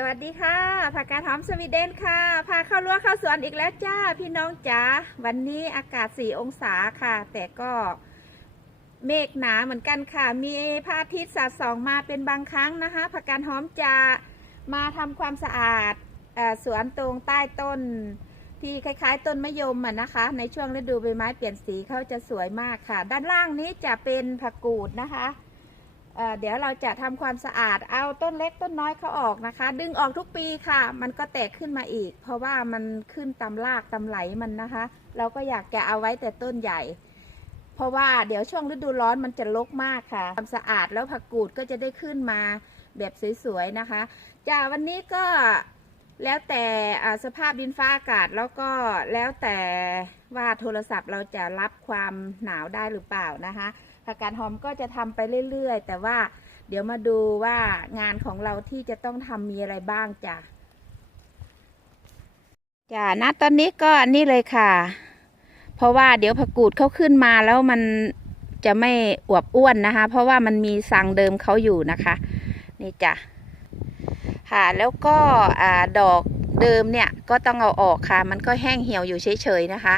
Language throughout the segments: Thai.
สวัสดีค่ะผักกาดหอมสวีเดนค่ะ พาเข้ารั้วเข้าสวนอีกแล้วจ้า พี่น้องจ๋า วันนี้อากาศ 4 องศาค่ะ แต่ก็เมฆหนาเหมือนกันค่ะ มีพระอาทิตย์สาดส่องมาเป็นบางครั้งนะคะผักกาดหอมจะมาทำความสะอาดอสวนตรงใต้ต้น ที่คล้ายๆ ต้นมะยมอะนะคะ ในช่วงฤดูใบไม้เปลี่ยนสีเขาจะสวยมากค่ะ ด้านล่างนี้จะเป็นผักกูดนะคะ เดี๋ยวเราจะทำความสะอาดเอาต้นเล็กต้นน้อยเขาออกนะคะ ดึงออกทุกปีค่ะ มันก็แตกขึ้นมาอีก เพราะว่ามันขึ้นตำรากตำไหลมันนะคะ เราก็อยากจะเอาไว้แต่ต้นใหญ่ เพราะว่าเดี๋ยวช่วงฤดูร้อนมันจะรกมากค่ะทำสะอาดแล้วผักกูดก็จะได้ขึ้นมาแบบสวยๆนะคะจ้าวันนี้ก็แล้วแต่อ่าสภาพดินฟ้าอากาศแล้วก็แล้วแต่ ว่าโทรศัพท์เราจะรับความหนาวได้หรือเปล่านะคะผักกาดหอมก็จะทำไปเรื่อยๆ แต่ว่าเดี๋ยวมาดูว่างานของเราที่จะต้องทำมีอะไรบ้างจ้ะจ้ะณตอนนี้ก็นี่เลยค่ะ เพราะว่าเดี๋ยวผักกูดเขาขึ้นมาแล้วมันจะไม่อวบอ้วนนะคะ เพราะว่ามันมีสังเดิมเขาอยู่นะคะ นี่จ้ะค่ะแล้วก็อดอกเดิมเนี่ยก็ต้องเอาออกค่ะ มันก็แห้งเหี่ยวอยู่เฉยๆนะคะ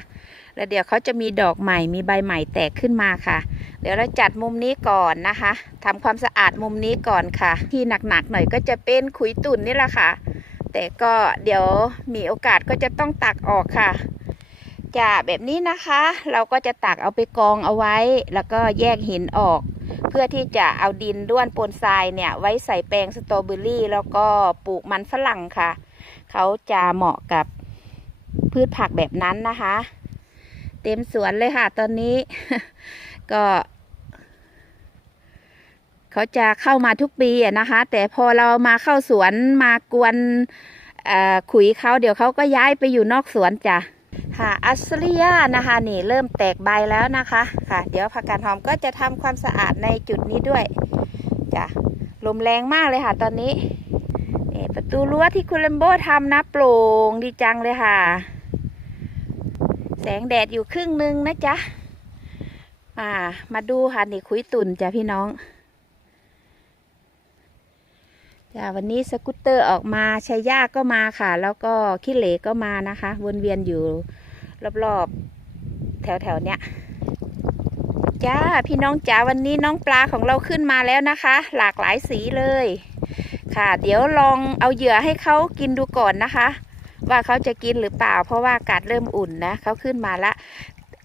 แล้วเดี๋ยวเขาจะมีดอกใหม่มีใบใหม่แตกขึ้นมาค่ะ เดี๋ยวเราจัดมุมนี้ก่อนนะคะทำความสะอาดมุมนี้ก่อนค่ะ ที่หนักๆหน่อยก็จะเป็นขุยตุ่นนี่แหละค่ะ แต่ก็เดี๋ยวมีโอกาสก็จะต้องตักออกค่ะจะแบบนี้นะคะ เราก็จะตักเอาไปกองเอาไว้ แล้วก็แยกหินออก เพื่อที่จะเอาดินด้วนปนทรายเนี่ย ไว้ใส่แปลงสตรอเบอรี่แล้วก็ปลูกมันฝรั่งค่ะ เขาจะเหมาะกับพืชผักแบบนั้นนะคะ เต็มสวนเลยค่ะ ตอนนี้ ก็ เขาจะเข้ามาทุกปีนะคะ แต่พอเรามาเข้าสวนมากวนขุยเขาเดี๋ยวเขาก็ย้ายไปอยู่นอกสวนจ้ะค่ะอัสเลียนะคะนี่เริ่มแตกใบแล้วนะคะค่ะ เดี๋ยวผักกาดหอมก็จะทำความสะอาดในจุดนี้ด้วยจ้ะลมแรงมากเลยค่ะ ตอนนี้นี่ประตูรั้วที่คุณเลมโบทำนะโปร่งดีจังเลยค่ะ แสงแดดอยู่ครึ่งหนึ่งนะจ๊ะอ่า มาดูค่ะนี่คุยตุ่นจ้ะพี่น้องจ้ะวันนี้สกูตเตอร์ออกมาชัยยาก็มาค่ะ แล้วก็ขี้เหล็กก็มานะคะ วนเวียนอยู่รอบๆ แถวๆเนี้ยจ้าพี่น้องจ๋าวันนี้น้องปลาของเราขึ้นมาแล้วนะคะ หลากหลายสีเลย ค่ะ เดี๋ยวลองเอาเหยื่อให้เขากินดูก่อนนะคะ ว่าเขาจะกินหรือเปล่า เพราะว่าอากาศเริ่มอุ่นนะเขาขึ้นมาละ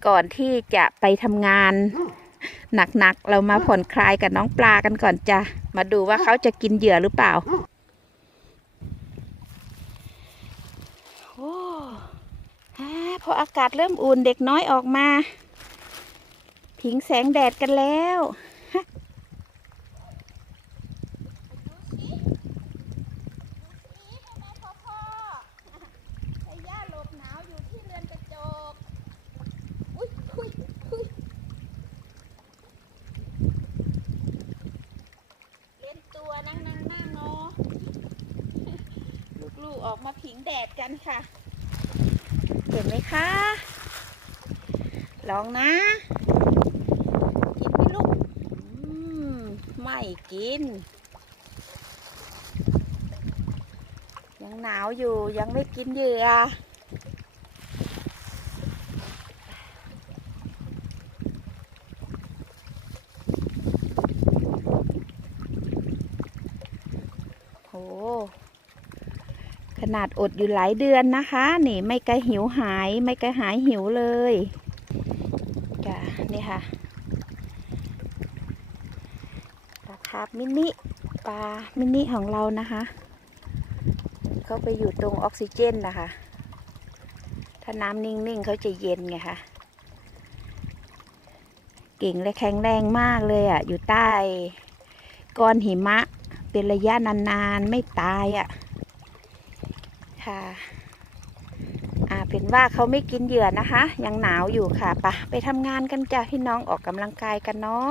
ก่อนที่จะไปทำงานหนักๆ เรามาผ่อนคลายกับน้องปลากันก่อนจ้ะ มาดูว่าเขาจะกินเหยื่อหรือเปล่าโอ้ฮ่าพออากาศเริ่มอุ่นเด็กน้อยออกมา ผิงแสงแดดกันแล้วฮะหลบหนาวอยู่ที่เรือนกระจก อุ้ยอุ้ยอุ้ยเล่นตัวนั่งนั่งนั่งเนาะ ลูกๆ ออกมาผิงแดดกันค่ะ เห็นไหมคะ ลองนะ กินไหมลูกมไม่กิน ยังหนาวอยู่ยังไม่กินเหยื่อ โห ขนาดอดอยู่หลายเดือนนะคะ นี่ไม่กระหิวหายไม่กระหายหิวเลยจ้ะนี่ค่ะปลาคาร์ฟมินิปลามินิของเรานะคะเขาไปอยู่ตรงออกซิเจนนะคะ ถ้าน้ำนิ่งๆเขาจะเย็นไงคะเก่งและแข็งแรงมากเลยอะ อยู่ใต้ก้อนหิมะ เป็นระยะนานๆ ไม่ตายอะ ค่ะ อ่าเป็นว่าเขาไม่กินเหยื่อนะคะ ยังหนาวอยู่ค่ะปะไปทำงานกันจ้ะพี่น้องออกกำลังกายกันเนาะ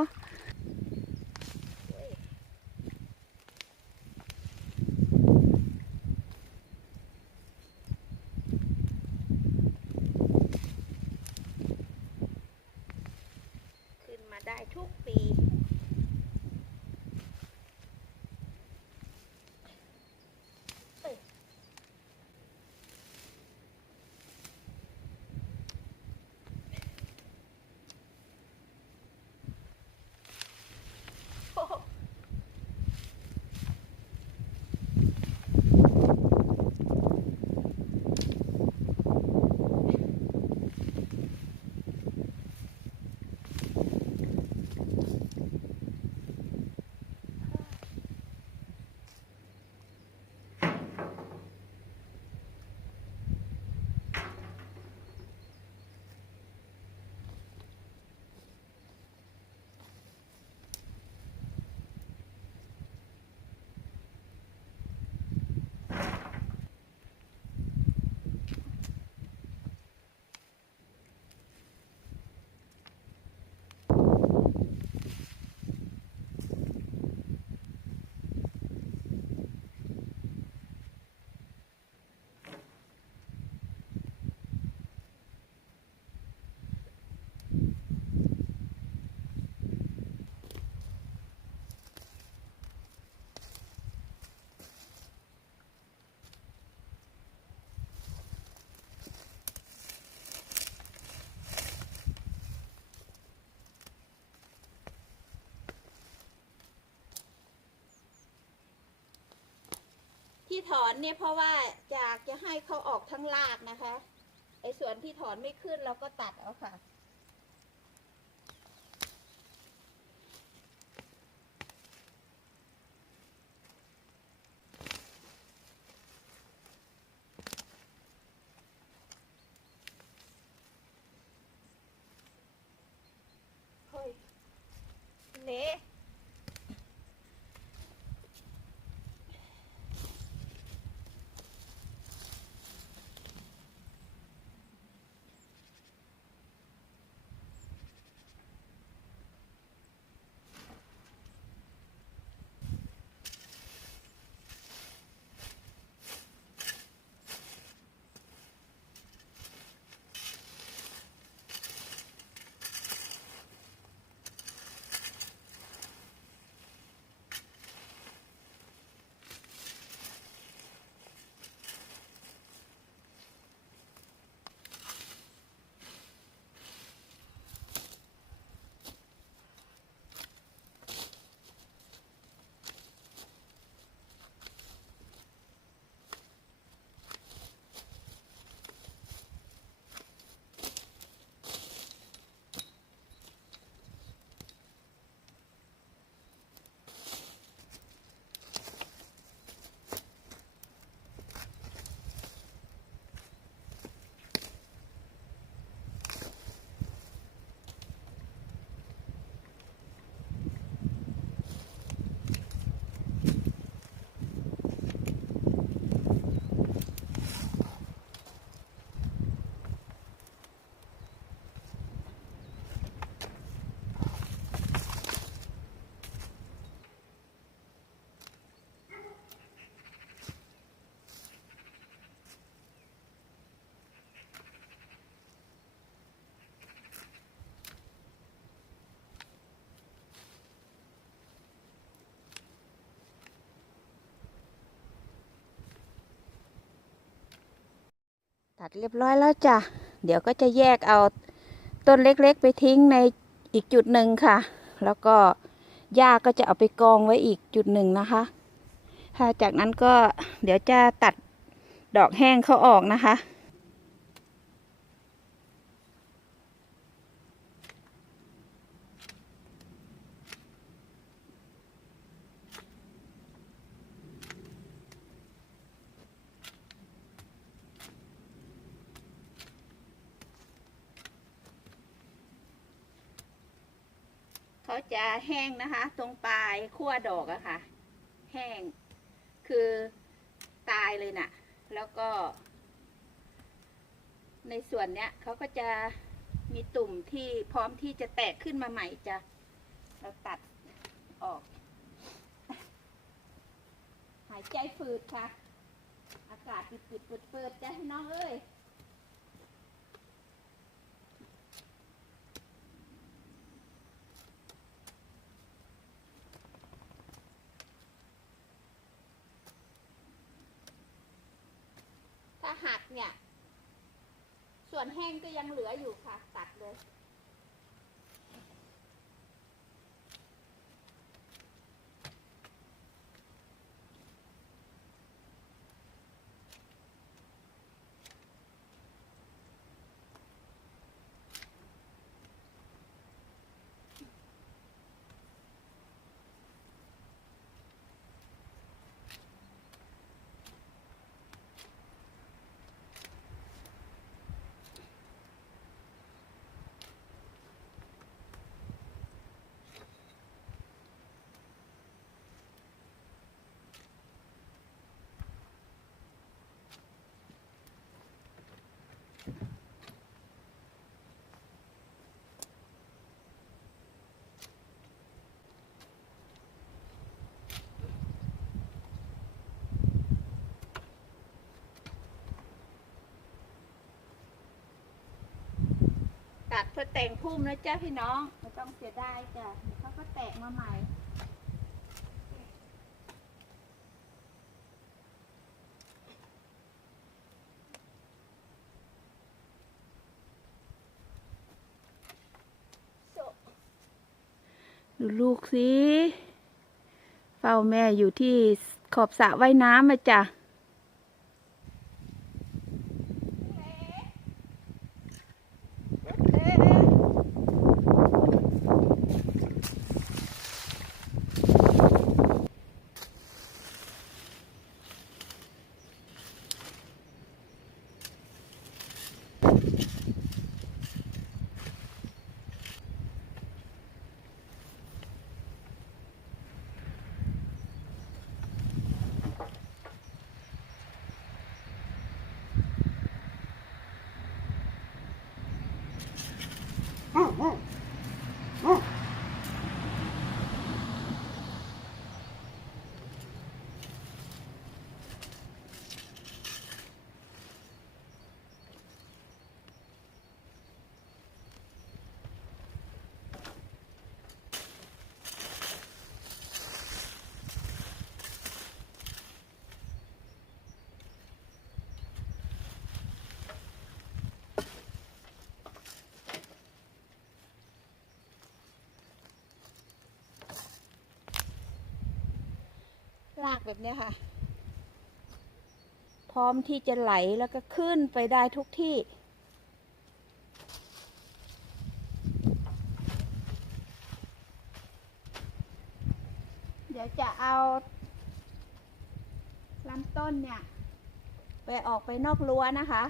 ที่ถอนเนี่ยเพราะว่าอยากจะให้เขาออกทั้งรากนะคะ ไอ้ส่วนที่ถอนไม่ขึ้นเราก็ตัดเอาค่ะ ตัดเรียบร้อยแล้วจ้ะ เดี๋ยวก็จะแยกเอาต้นเล็กๆ ไปทิ้งในอีกจุดหนึ่งค่ะ แล้วก็หญ้าก็จะเอาไปกองไว้อีกจุดหนึ่งนะคะถ้าจากนั้นก็เดี๋ยวจะตัดดอกแห้งเขาออกนะคะ แห้งนะคะ ตรงปลายขั้วดอกอะค่ะ แห้ง คือตายเลยน่ะ แล้วก็ ในส่วนเนี้ยเขาก็จะมีตุ่มที่พร้อมที่จะแตกขึ้นมาใหม่จะเราตัดออก หายใจฝืดค่ะ อากาศปิดปิดเปิดเปิดจ้ะน้องเอ้ย หักเนี่ย ส่วนแห้งก็ยังเหลืออยู่ค่ะ ตัดเลย ตัดเพื่อแต่งพุ่มนะจ้าพี่น้องไม่ต้องเสียดายจ้ะเดี๋ยวเขาก็แตกมาใหม่ ดูลูกสิ เฝ้าแม่อยู่ที่ขอบสระว่ายน้ำมาจ้ะ แบบนี้ค่ะ พร้อมที่จะไหลแล้วก็ขึ้นไปได้ทุกที่เดี๋ยวจะเอาลำต้นเนี่ย ไปออกไปนอกรั้วนะคะ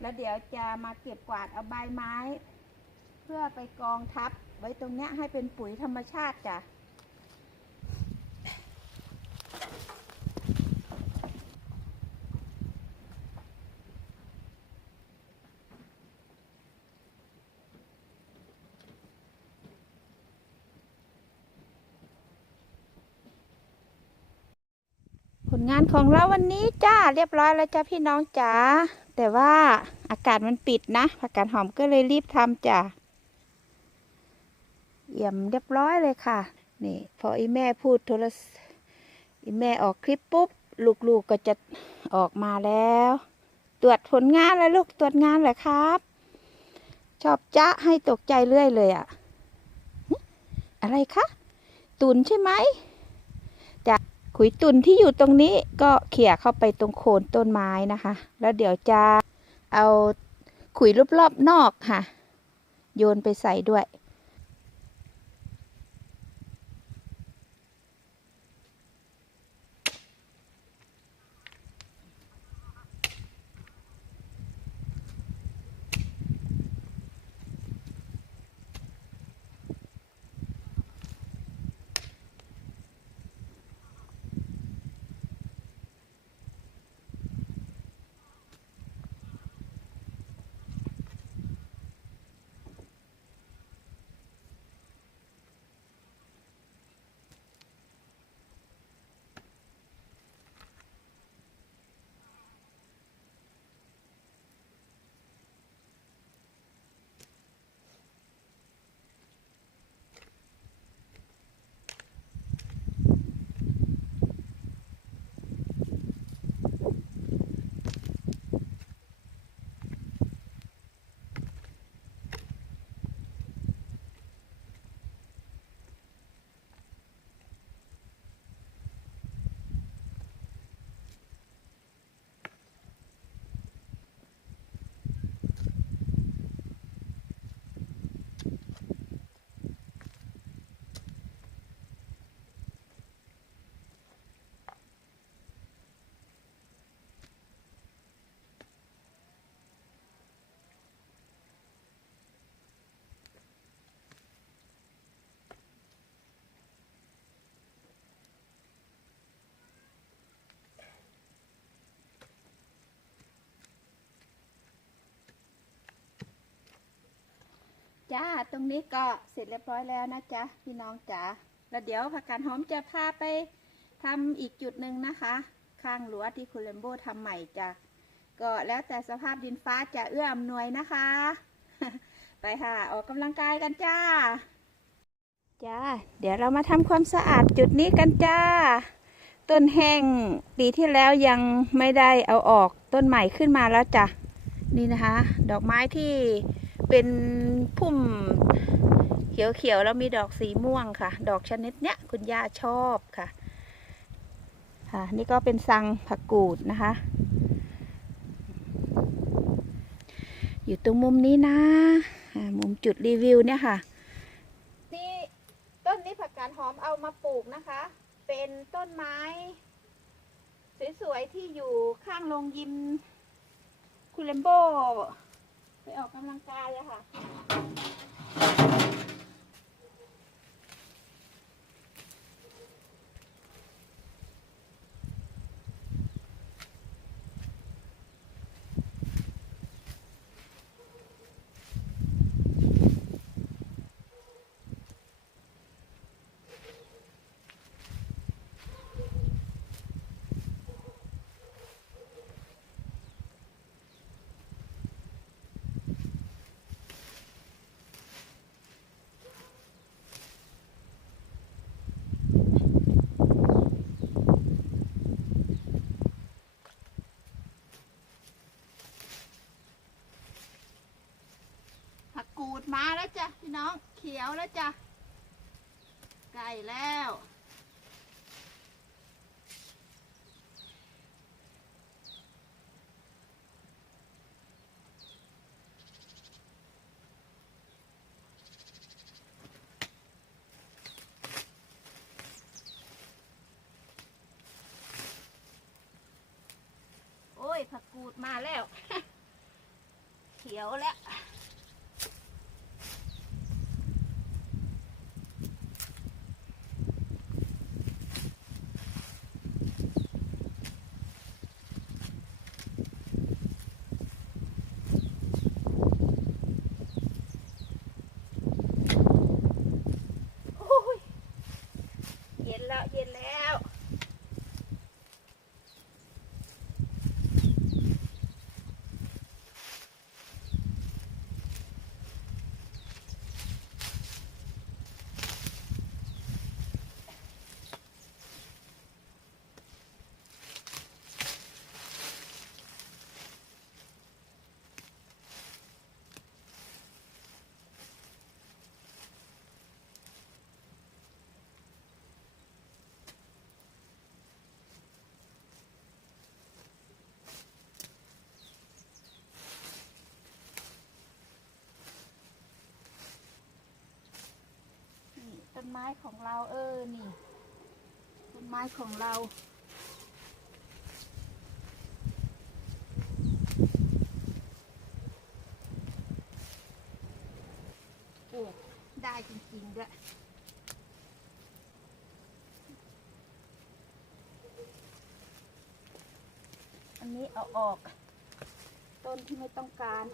แล้วเดี๋ยวจะมาเก็บกวาดเอาใบไม้ เพื่อไปกองทับไว้ตรงเนี้ยให้เป็นปุ๋ยธรรมชาติจ้ะ ลงานของเราวันนี้จ้าเรียบร้อยแล้วจ้าพี่น้องจ๋าแต่ว่าอากาศมันปิดนะผักกาดหอมก็เลยรีบทำจ้ะเยี่ยมเรียบร้อยเลยค่ะ นี่พออีแม่พูดโทรศอีแม่ออกคลิปปุ๊บลูกๆก็จะออกมาแล้ว ตรวจผลงานแล้วลูกตรวจงานเหรอครับ ชอบจ้าให้ตกใจเรื่อยเลยอะอะไรคะตุนใช่ไหม ขุยตุนที่อยู่ตรงนี้ก็เขี่ยเข้าไปตรงโคนต้นไม้นะคะ แล้วเดี๋ยวจะเอาขุยรอบๆนอกค่ะ โยนไปใส่ด้วย จ้า ตรงนี้ก็เสร็จเรียบร้อยแล้วนะจ๊ะพี่น้องจ๋า แล้วเดี๋ยวผักกาดหอมจะพาไปทำอีกจุดหนึ่งนะคะ ข้างรั้วที่คุณเลมโบทำใหม่จ้ะ ก็แล้วแต่สภาพดินฟ้าจะเอื้ออำนวยนะคะ ไปค่ะ ออกกำลังกายกันจ้า จ้า เดี๋ยวเรามาทำความสะอาดจุดนี้กันจ้า ต้นแห้งปีที่แล้วยังไม่ได้เอาออกต้นใหม่ขึ้นมาแล้วจ้ะ นี่นะคะ ดอกไม้ที่ เป็นพุ่มเขียวๆแล้วมีดอกสีม่วงค่ะ ดอกชนิดเนี้ยคุณย่าชอบค่ะค่ะ นี่ก็เป็นสังผักกูดนะคะ อยู่ตรงมุมนี้นะมุมจุดรีวิวเนี่ยค่ะนี่ต้นนี้ผักกาดหอมเอามาปลูกนะคะ เป็นต้นไม้ สวยๆที่อยู่ข้างโรงยิม คุเลมโบ ไปออกกำลังกายอะค่ะ กูดมาแล้วจ้ะพี่น้องเขียวแล้วจ้ะไก่แล้ว โอ้ยผักกูดมาแล้ว เขียวแล้ว โอ้ย เย็นแล้ว เย็นแล้ว นไม้ของเราเออนี่ต้นไม้ของเรา โอ้ได้จริงๆด้วยอันนี้เอาออก ต้นที่ไม่ต้องการ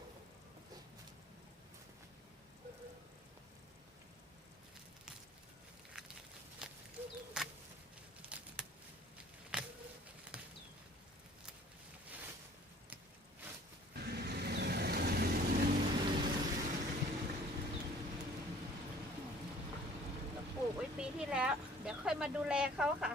เรา ปีที่แล้ว เดี๋ยวค่อยมาดูแลเขาค่ะ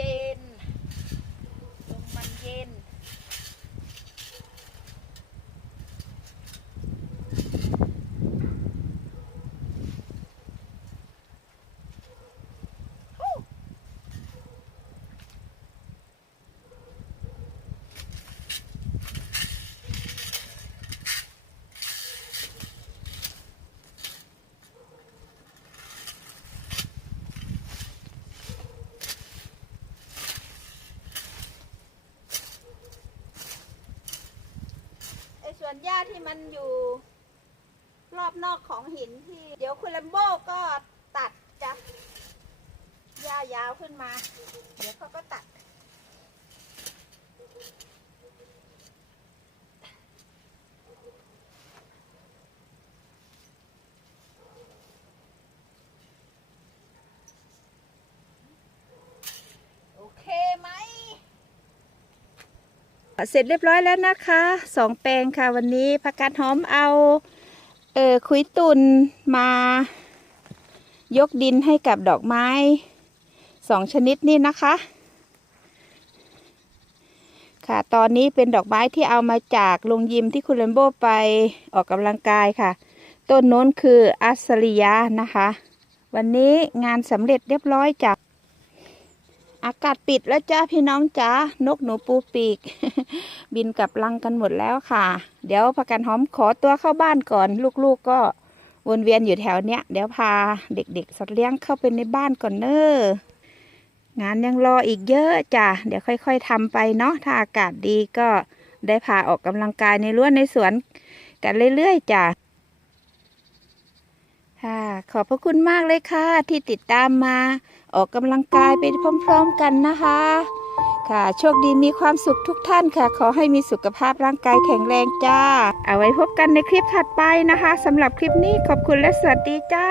ล วนหญ้าที่มันอยู่ รอบนอกของหินที่ เดี๋ยวคุณแลมโบก็ตัดจ้ะหญ้ายาวขึ้นมา เดี๋ยวเขาก็ตัด โอเคไหม เสร็จเรียบร้อยแล้วนะคะสองแปลงค่ะวันนี้ผักกาดหอมเอาเออคุยตุนมายกดินให้กับดอกไม้สองชนิดนี่นะคะ ค่ะตอนนี้เป็นดอกไม้ที่เอามาจากโรงยิมที่คุณเลมโบไปออกกำลังกายค่ะ ต้นโน้นคืออัสริยะนะคะ วันนี้งานสำเร็จเรียบร้อยจาก อากาศปิดแล้วจ้าพี่น้องจ้านกหนูปูปีก บินกลับรังกันหมดแล้วค่ะ เดี๋ยวพักกันหอมขอตัวเข้าบ้านก่อน ลูกๆก็วนเวียนอยู่แถวเนี้ยเดี๋ยวพาเด็กๆ สัตว์เลี้ยงเข้าไปในบ้านก่อนเนอะงานยังรออีกเยอะจ้ะเดี๋ยวค่อย ๆทำไปเนาะถ้าอากาศดีก็ได้พาออกกำลังกายในรั้วในสวนกันเรื่อยๆจ้ะค่ะขอบพระคุณมากเลยค่ะที่ติดตามมา ออกกำลังกายไปพร้อมๆกันนะคะ ค่ะโชคดีมีความสุขทุกท่านค่ะ ขอให้มีสุขภาพร่างกายแข็งแรงจ้า เอาไว้พบกันในคลิปถัดไปนะคะสำหรับคลิปนี้ขอบคุณและสวัสดีจ้า